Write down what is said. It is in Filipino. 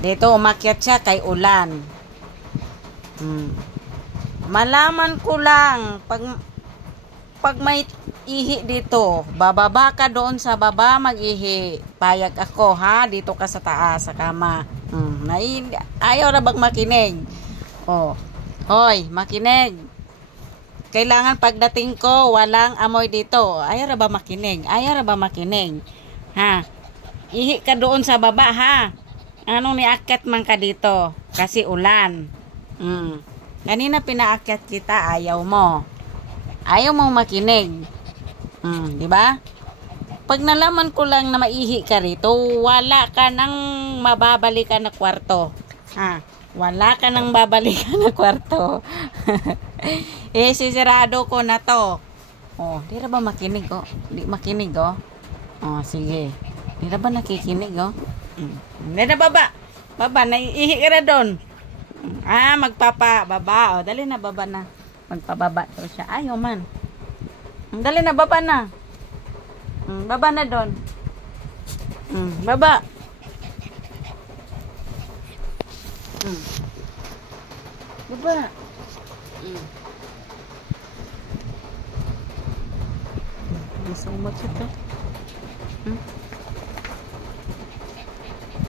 Dito umakyat siya kay ulan. Malaman ko lang pag may ihi dito, bababa ka doon sa baba mag-ihi. Payag ako ha, dito ka sa taas sa kama. Ayaw na bang makinig? Oh. Hoy, makinig. Kailangan pagdating ko, walang amoy dito. Ayaw na ba makinig? Ayaw na ba makinig? Ha? Ihi ka doon sa baba ha. Anong niakyat man ka dito? Kasi ulan. Kanina pinaakyat kita, ayaw mo. Ayaw mong makinig. Di ba? Pag nalaman ko lang na maihi ka rito, wala ka nang mababalikan na kwarto. Ha? Wala ka nang babalikan na kwarto. Sisirado ko na to. Oh, di na ba makinig oh? Di makinig oh. Oh, sige. Di na ba nakikinig oh? Di na baba. Baba, naiihi ka na doon. Magpapababa. Oh, dali na baba na. Magpababa daw siya. Ayaw man. Dali na baba na. Baba na doon. Baba. Baba. Gusto mo ito?